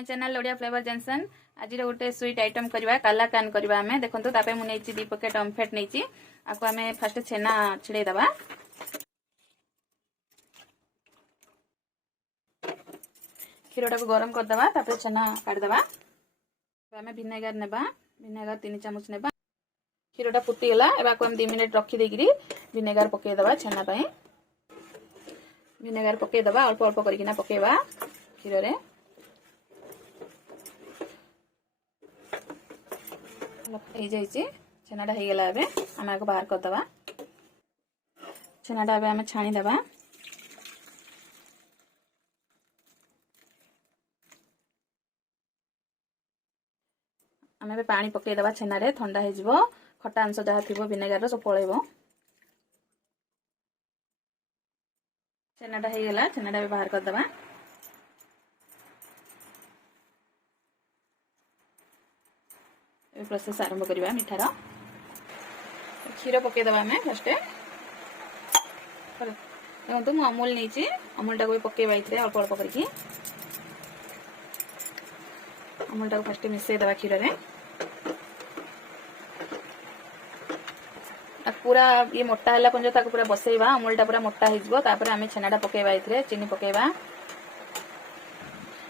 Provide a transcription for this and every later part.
My channel Odia flavour junction. आज गोटे sweet item करवा काला कान करवा आमे देखंतु तापे मु नेची 2 पैकेट ओमफेट नेची आको आमे फर्स्ट छेना छिड़े दबा। क्षीरटा को गरम कर दबा तापे छेना काट दबा। आमे विनेगर नेबा, विनेगर 3 चम्मच नेबा। क्षीरटा फुटी गला एबा को हम 2 मिनिट रखी देगिरी विनेगर पके दबा छेना पई। विनेगर पके दबा अल्प अल्प करिकिना पकेबा क्षीर रे। छेनाटा हो गला आम आगे बाहर करदे। छेनाटा आम छाणी दबा। आम पानी पकई दबा छेना ठंडा हो खटा अंश जहाँ थी विनेगर सब पलैब। छेनाटा हो गला छेनाटा बाहर करदे। प्रोसेस आरंभ करवा मिठार क्षीर पकई दबा आम फर्स्ट देखो मु अमूल नहीं अमूल टाक पकईबा अल्प अल्प करके अमूल टाक फर्स्ट मिसई दबा क्षीर रे। पूरा ये मोटा है पर्यटन पूरा बसैबा अमूल टा पूरा मोटा हो आम छेनाटा पकईबा चीनी पकईबा।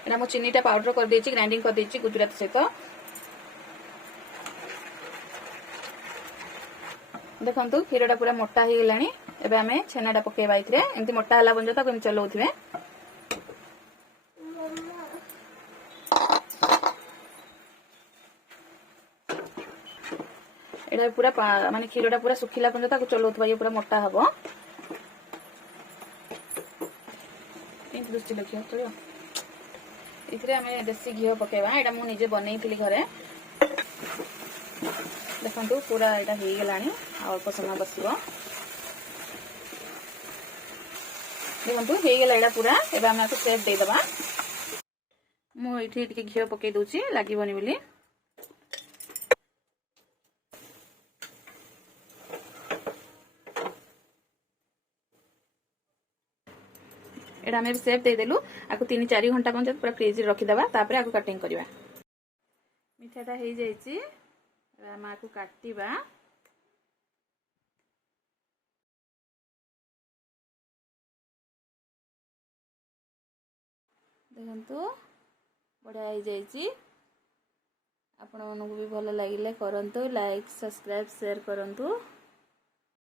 एटा मु चीनीटा पाउडर कर देछि ग्राइंडिंग कर देछि गुजरात सहित। देखंतु क्षीरटा पूरा मोटा हो गलानी एबे आमे छेनाटा पकेबा एमती मोटा हला पर्यंत ताको चलाउथिबे। एटा पूरा माने क्षीरटा पूरा सुखिला पर्यंत ताको चलाउथबा ये पूरा मोटा हबो। एंत दृष्टि लक्ष्य तो इथरे आमे देसी घी पकेबा। एटा मु निजे बनैथिली घरे। देखंतु पूरा एटा हो गलानी अल्प समय बसिबो। देखंतु हो गला एटा पूरा एबे आमे आको सेट दे दबा। मु इठी टिके घी पके दोची लागिबोनी बोली। एटा आमे सेट दे देलु आको 3-4 घंटा पंच पूरा फ्रिज रे रखि दबा तापर आको कटिंग करबा। मिठाटा हो जाईची आम आको काटिबा। देखंतु बढ़िया हो जाईची। आपण मानकु भी भल लागिले करंतु लाइक सब्सक्राइब शेयर करंतु।